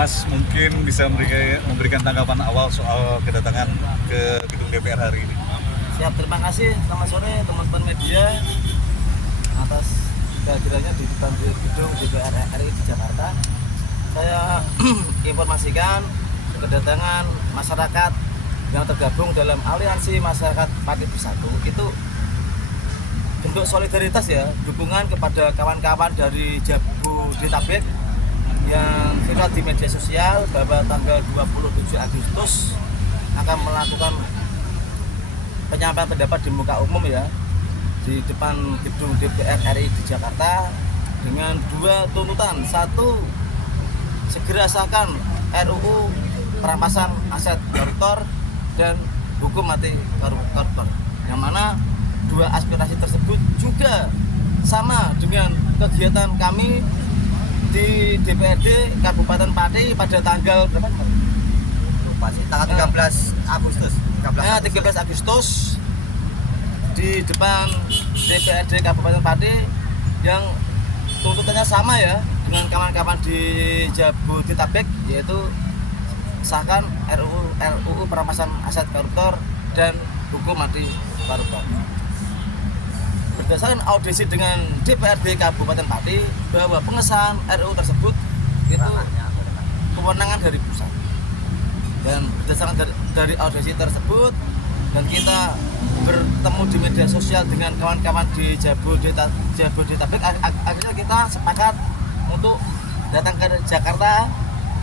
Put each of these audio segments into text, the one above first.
Mas mungkin bisa memberikan tanggapan awal soal kedatangan ke gedung DPR hari ini. Siap, terima kasih. Selamat sore teman-teman media atas kehadirannya di depan gedung DPR RI di Jakarta. Saya informasikan kedatangan masyarakat yang tergabung dalam Aliansi Masyarakat Pati Bersatu itu bentuk solidaritas ya, dukungan kepada kawan-kawan dari Jabodetabek yang viral di media sosial bahwa tanggal 27 Agustus akan melakukan penyampaian pendapat di muka umum ya di depan gedung DPR RI di Jakarta dengan dua tuntutan. Satu, segera sahkan RUU perampasan aset koruptor dan hukum mati koruptor, yang mana dua aspirasi tersebut juga sama dengan kegiatan kami di DPRD Kabupaten Pati pada tanggal berapa? Lupa sih, tanggal 13 Agustus. 13 Agustus di depan DPRD Kabupaten Pati yang tuntutannya sama ya dengan kawan-kawan di Jabodetabek, yaitu sahkan RUU perampasan aset koruptor dan hukum mati koruptor. Berdasarkan audisi dengan DPRD Kabupaten Pati bahwa pengesahan RUU tersebut itu kewenangan dari pusat. Dan berdasarkan dari audisi tersebut dan kita bertemu di media sosial dengan kawan-kawan di Jabodetabek, akhirnya kita sepakat untuk datang ke Jakarta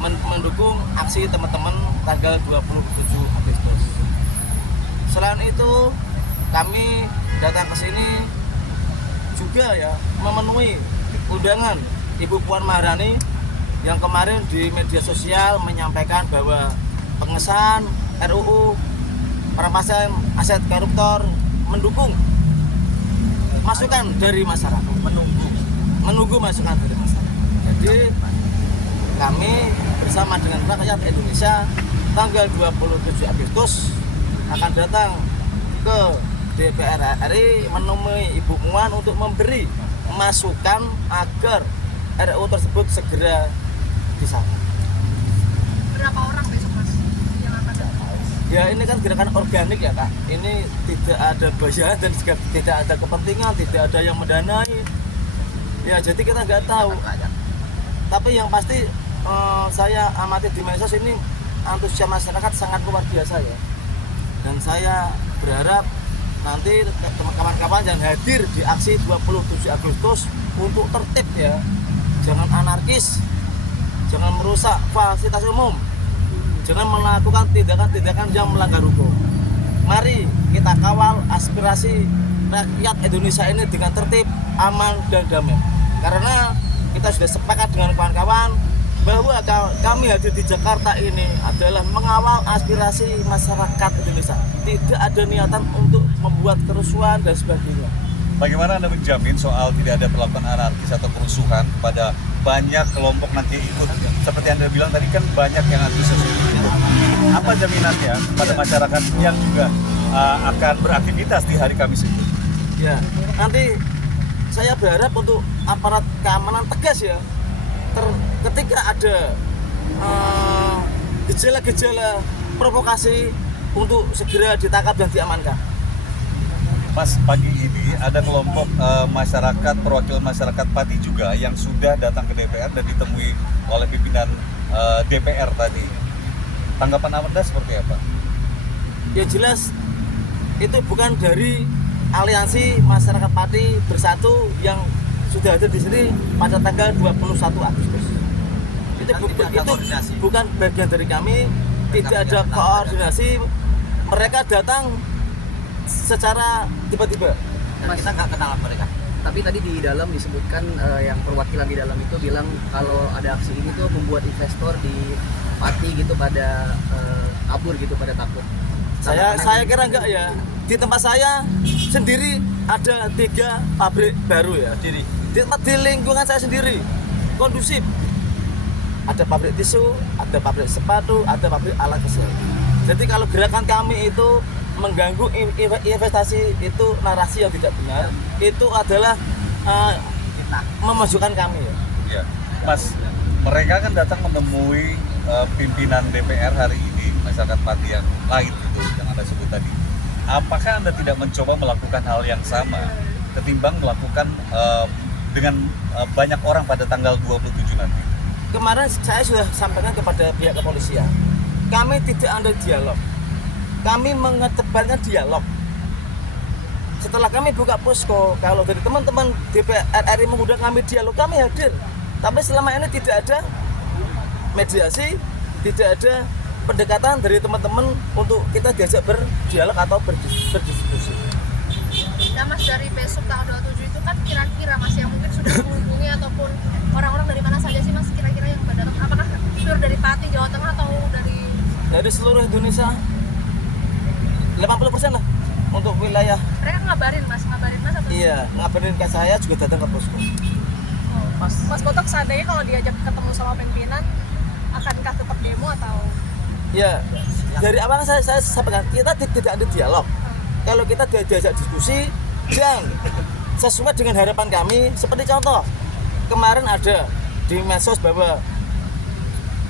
mendukung aksi teman-teman tanggal 27 Agustus. Selain itu, kami datang ke sini juga ya memenuhi undangan Ibu Puan Maharani yang kemarin di media sosial menyampaikan bahwa pengesahan RUU perampasan aset koruptor mendukung masukan dari masyarakat, menunggu masukan dari masyarakat. Jadi kami bersama dengan rakyat Indonesia tanggal 27 Agustus akan datang ke DPR RI menemui Ibu Puan untuk memberi masukan agar RUU tersebut segera disahkan. Berapa orang besok Mas yang akan datang? Ya ini kan gerakan organik ya Kak. Ini tidak ada bayaran dan juga tidak ada kepentingan, tidak ada yang mendanai. Ya jadi kita nggak tahu. Tapi yang pasti saya amati di medsos ini antusias masyarakat sangat luar biasa ya. Dan saya berharap nanti kawan-kawan yang hadir di aksi 27 Agustus untuk tertib ya, jangan anarkis, jangan merusak fasilitas umum, jangan melakukan tindakan-tindakan yang melanggar hukum. Mari kita kawal aspirasi rakyat Indonesia ini dengan tertib, aman dan damai. Karena kita sudah sepakat dengan kawan-kawan bahwa kami hadir di Jakarta ini adalah mengawal aspirasi masyarakat Indonesia. Tidak ada niatan untuk membuat kerusuhan dan sebagainya. Bagaimana Anda menjamin soal tidak ada perlakuan anarkis atau kerusuhan pada banyak kelompok nanti ikut? Seperti Anda bilang tadi kan banyak yang antusias ikut. Apa jaminannya pada masyarakat yang juga akan beraktivitas di hari Kamis itu? Ya, nanti saya berharap untuk aparat keamanan tegas ya. Ketika ada gejala-gejala provokasi untuk segera ditangkap dan diamankan. Mas, pagi ini ada kelompok masyarakat, perwakilan masyarakat Pati juga yang sudah datang ke DPR dan ditemui oleh pimpinan DPR tadi. Tanggapan Anda seperti apa? Ya jelas itu bukan dari Aliansi Masyarakat Pati Bersatu yang sudah ada di sini pada tanggal 21 Agustus. Itu bukan bagian dari kami, tidak ada koordinasi. Mereka datang secara tiba-tiba. Mas, kita nggak kenal mereka. Tapi tadi di dalam disebutkan yang perwakilan di dalam itu bilang kalau ada aksi ini tuh membuat investor di Pati gitu pada kabur gitu, pada takut. Saya kira enggak ya. Di tempat saya sendiri ada 3 pabrik baru ya. Di lingkungan saya sendiri kondusif. Ada pabrik tisu, ada pabrik sepatu, ada pabrik alat kesehatan. Jadi kalau gerakan kami itu mengganggu investasi, itu narasi yang tidak benar. Itu adalah memajukan kami ya. Ya, Mas, Mereka kan datang menemui pimpinan DPR hari ini, masyarakat Pati yang lain itu yang Anda sebut tadi. Apakah Anda tidak mencoba melakukan hal yang sama ketimbang melakukan dengan banyak orang pada tanggal 27 nanti? Kemarin saya sudah sampaikan kepada pihak kepolisian, kami tidak ada dialog, kami mengedepankan dialog. Setelah kami buka posko, kalau dari teman-teman DPR RI mengundang kami dialog, kami hadir. Tapi selama ini tidak ada mediasi, tidak ada pendekatan dari teman-teman untuk kita diajak berdialog atau berdiskusi. Nah Mas, dari besok tanggal 27 itu kan kira-kira Mas yang mungkin sudah menghubungi ataupun orang-orang dari mana saja sih Mas kira-kira yang mendatang? Apakah pure dari Pati, Jawa Tengah atau dari seluruh Indonesia 80% lah untuk wilayah. mereka ngabarin Mas atau? Iya, ngabarin ke saya juga datang ke posko. Mas Botok seandainya kalau diajak ketemu sama pimpinan, akankah tetap demo atau? Ya, dari awal saya sampaikan kita tidak ada dialog. Kalau kita diajak diskusi, yang sesuai dengan harapan kami. Seperti contoh, kemarin ada di medsos bahwa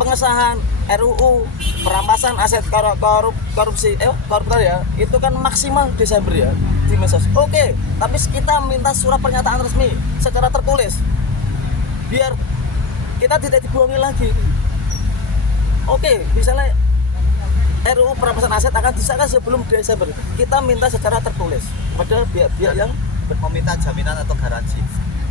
pengesahan RUU perampasan aset koruptor ya, itu kan maksimal Desember ya di medsos. Oke, tapi kita minta surat pernyataan resmi secara tertulis, biar kita tidak dibohongi lagi. Oke, misalnya RUU perampasan aset akan disahkan sebelum Desember. Kita minta secara tertulis pada pihak-pihak yang meminta jaminan atau garansi.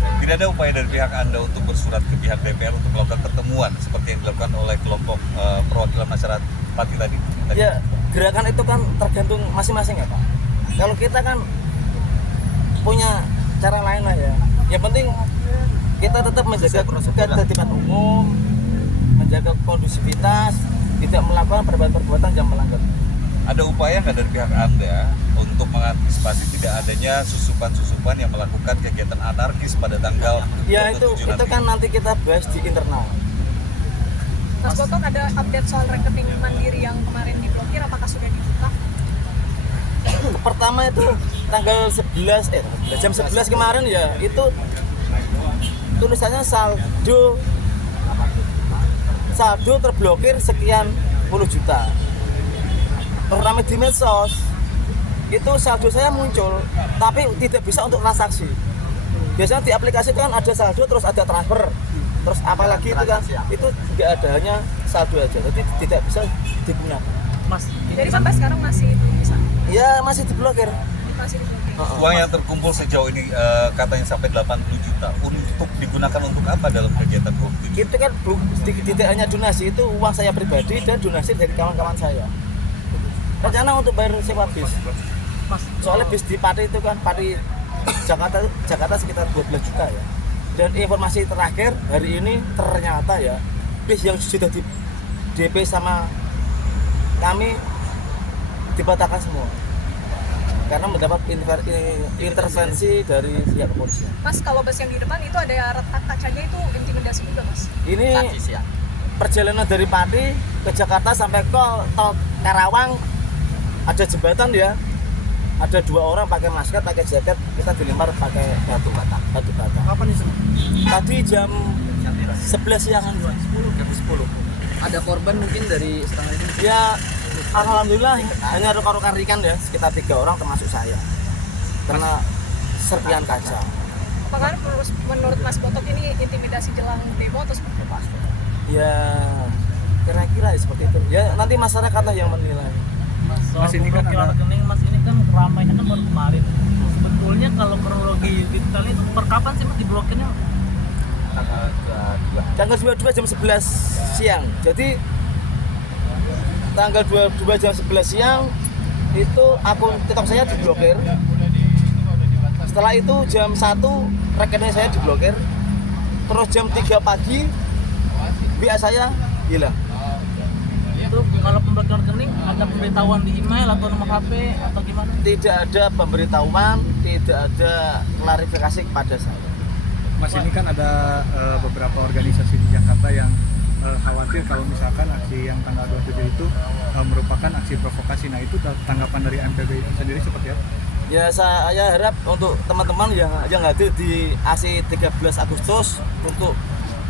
Tidak ada upaya dari pihak Anda untuk bersurat ke pihak DPR untuk melakukan pertemuan seperti yang dilakukan oleh kelompok perwakilan masyarakat Pati tadi? ya, gerakan itu kan tergantung masing-masing ya Pak. Kalau kita kan punya cara lain lah ya. Yang penting kita tetap menjaga ketertiban umum, menjaga kondusivitas, tidak melakukan perbuatan-perbuatan yang melanggar. Ada upaya nggak dari pihak Anda untuk mengantisipasi tidak adanya susupan-susupan yang melakukan kegiatan anarkis pada tanggal Ya 27 itu kan nanti kita bahas di internal. Mas Botok ada update soal rekening mandiri yang kemarin diblokir, apakah sudah dibuka? Pertama itu tanggal 11 jam 11 kemarin ya, itu tulisannya saldo terblokir sekian puluh juta. Terutama di medsos itu saldo saya muncul tapi tidak bisa untuk transaksi. Biasanya di aplikasi itu kan ada saldo terus ada transfer, terus apalagi itu kan itu tidak ada, hanya saldo aja, jadi tidak bisa digunakan. Mas, Jadi sampai sekarang masih bisa, Ya masih diblokir. masih diblokir. Uang yang terkumpul sejauh ini katanya sampai 80 juta untuk digunakan untuk apa dalam kegiatan korupsi? Itu kan tidak hanya donasi, itu uang saya pribadi dan donasi dari kawan-kawan saya. Rencana untuk bayar sewa bis. Mas, Soalnya bis di Pati itu kan Pati Jakarta sekitar 12 juta ya. Dan informasi terakhir hari ini ternyata ya bis yang sudah di DP sama kami dibatalkan semua karena mendapat intervensi dari pihak kepolisian. Mas, kalau bus yang di depan itu ada retak kacanya, itu intimidasi juga Mas? Ini Tadi siang. perjalanan dari Pati ke Jakarta sampai tol Karawang ada jembatan ya, ada 2 orang pakai masker, pakai jaket, kita dilempar pakai batu bata. kapan nih? Tadi jam 11 siangan, Jam 10. Ada korban mungkin dari setengah ini? ya alhamdulillah hanya rekan-rekan ringan ya, sekitar 3 orang termasuk saya kena serpihan kaca. Apakah menurut Mas Botok ini intimidasi jelang demo atau seperti apa? Ya kira-kira seperti itu ya, nanti masyarakat lah yang menilai. Mas ini kan rekening Mas, ini kan ramainya kan baru kemarin. Sebetulnya kalau kronologi detailnya itu per kapan sih Mas diblokirnya? Tanggal 22 jam 11 siang. Jadi tanggal 22 jam 11 siang itu akun TikTok saya diblokir. Setelah itu jam 1 rekening saya diblokir. Terus jam 3 pagi WA saya hilang. Itu kalau pemblokiran rekening ada pemberitahuan di email atau nomor HP atau gimana? Tidak ada pemberitahuan, tidak ada klarifikasi kepada saya. Mas, ini kan ada beberapa organisasi di Jakarta yang khawatir kalau misalkan aksi yang tanggal 27 itu merupakan aksi provokasi. Nah, itu tanggapan dari MPB itu sendiri seperti apa? Ya saya harap untuk teman-teman yang hadir di aksi 13 Agustus untuk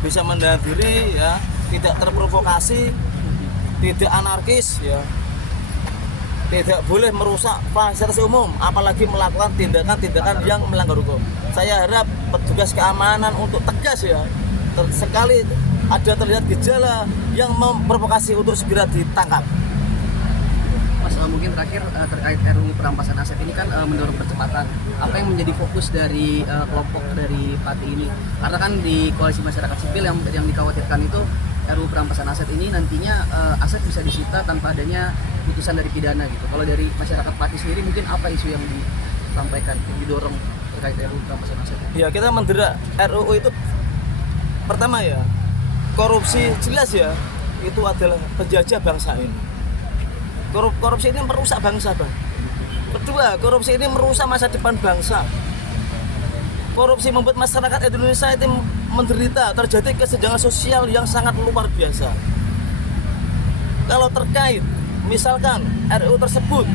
bisa menahan diri ya, tidak terprovokasi, tidak anarkis ya, tidak boleh merusak fasilitas umum, apalagi melakukan tindakan-tindakan yang melanggar hukum. Saya harap petugas keamanan untuk tegas ya, sekali ada terlihat gejala yang memprovokasi untuk segera ditangkap. Mas, mungkin terakhir terkait RUU perampasan aset ini kan mendorong percepatan. Apa yang menjadi fokus dari kelompok dari Pati ini? Karena kan di koalisi masyarakat sipil yang dikhawatirkan itu RUU perampasan aset ini nantinya aset bisa disita tanpa adanya putusan dari pidana gitu. Kalau dari masyarakat Pati sendiri mungkin apa isu yang disampaikan, yang didorong terkait RUU perampasan aset? Ya, kita mendera RUU itu pertama ya, korupsi jelas ya, itu adalah penjajah bangsa ini. Korupsi ini merusak bangsa, Bang. Kedua, korupsi ini merusak masa depan bangsa. Korupsi membuat masyarakat Indonesia itu menderita, terjadi kesenjangan sosial yang sangat luar biasa. Kalau terkait, misalkan RUU tersebut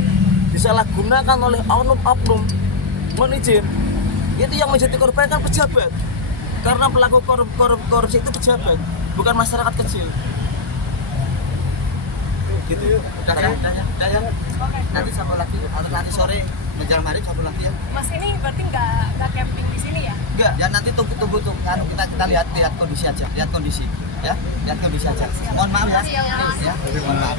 disalahgunakan oleh oknum-oknum manajer, itu yang menjadi korban kan pejabat. Karena pelaku korupsi itu pejabat, bukan masyarakat kecil. Gitu yuk. Udah ya. Nanti satu lagi, atau nanti sore menjelang maghrib satu lagi ya. Mas ini berarti nggak camping di sini ya? Enggak, ya nanti tunggu kita lihat kondisi aja, lihat kondisi aja. Mohon maaf ya. Makasih ya, Mas. Ya, mohon maaf.